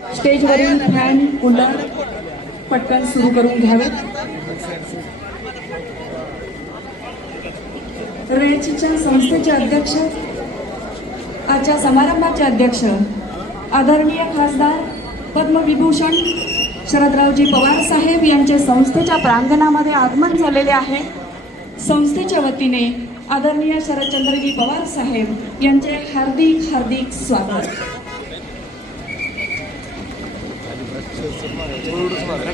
स्टेजवरील fan cooler पटकन सुरू करून घ्यावेत। रयत शिक्षण संस्थेचे अध्यक्ष, आजच्या समारंभाचे अध्यक्ष आदरणीय खासदार पद्मविभूषण शरदरावजी पवार साहेब यांचे संस्थेच्या प्रांगणामध्ये आगमन झालेले आहे। संस्थेच्या वतीने आदरणीय शरदचंद्रजी पवार साहेब यांचे हार्दिक हार्दिक स्वागत।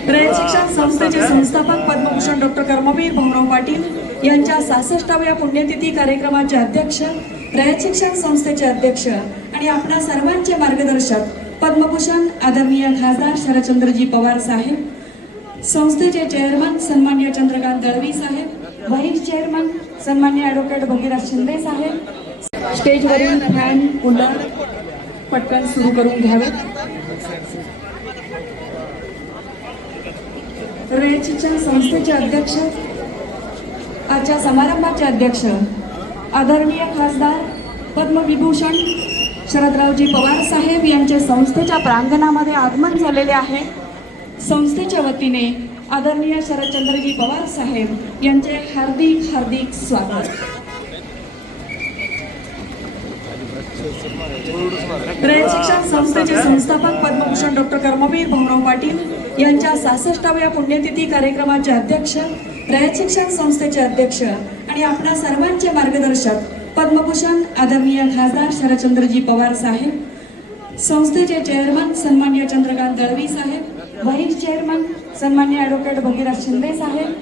रयत शिक्षण संस्थेचे संस्थापक पद्मभूषण डॉक्टर कर्मवीर भाऊराव पाटील यांच्या 66व्या पुण्यतिथी कार्यक्रमाचे अध्यक्ष, रयत शिक्षण संस्थेचे अध्यक्ष आणि आपल्या सर्वांचे मार्गदर्शक पद्मभूषण आदरणीय खासदार शरदचंद्रजी पवार साहेब, संस्थेचे चेअरमन सन्माननीय चंद्रकांत दळवी साहेब, व्हाईस चेअरमन सन्माननीय ॲडव्होकेट भगीरथ शिंदे साहेब, स्टेजवरील फॅन कूलर पटकन सुरू करून घ्यावेत। रयत शिक्षण संस्थेचे अध्यक्ष, आजच्या समारंभाचे अध्यक्ष आदरणीय खासदार पद्मविभूषण शरदरावजी पवार साहेब यांचे संस्थेच्या प्रांगणामध्ये आगमन झालेले आहे। संस्थेच्या वतीने आदरणीय शरदचंद्रजी पवार साहेब यांचे हार्दिक हार्दिक स्वागत। रयत शिक्षण संस्थेचे संस्थापक पद्मभूषण डॉक्टर कर्मवीर भाऊराव पाटील यांच्या 66व्या पुण्यतिथी कार्यक्रमाचे अध्यक्ष, रयत शिक्षण संस्थेचे अध्यक्ष आणि आपल्या सर्वांचे मार्गदर्शक पद्मभूषण आदरणीय खासदार शरदचंद्रजी पवार साहेब, संस्थेचे चेअरमन सन्माननीय चंद्रकांत दळवी साहेब, व्हाईस चेअरमन सन्माननीय ॲडव्होकेट भगीरथ शिंदे साहेब,